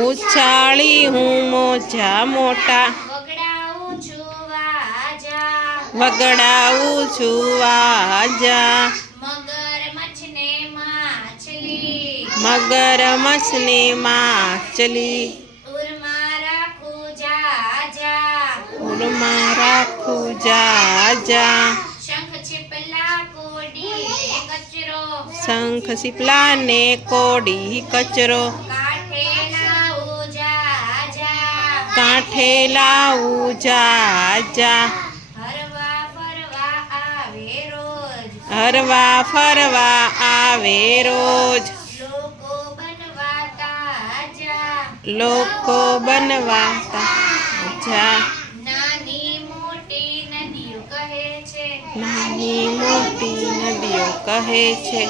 ઉછાળી હું મોજા મોટા વગડાવું છું વાજા વગડાવું છું વાજા મગરમચ્છને માછલી મગરમચ્છને માછલી ઉરમાં રાખું જાજા ઉરમાં રાખું જાજા શંખ છીપલા કોડી કચરો શંખ શીપલા ને કોડી કચરો કાઠે લાવું જાજા કાંઠે લાવું જાજા હરવા ફરવા આવે રોજ હરવા ફરવા આવે રોજ લોકો બનવા તાજા લોકો બનવા તાજા નાની મોટી નદીઓ કહે છે નાની મોટી નદીઓ કહે છે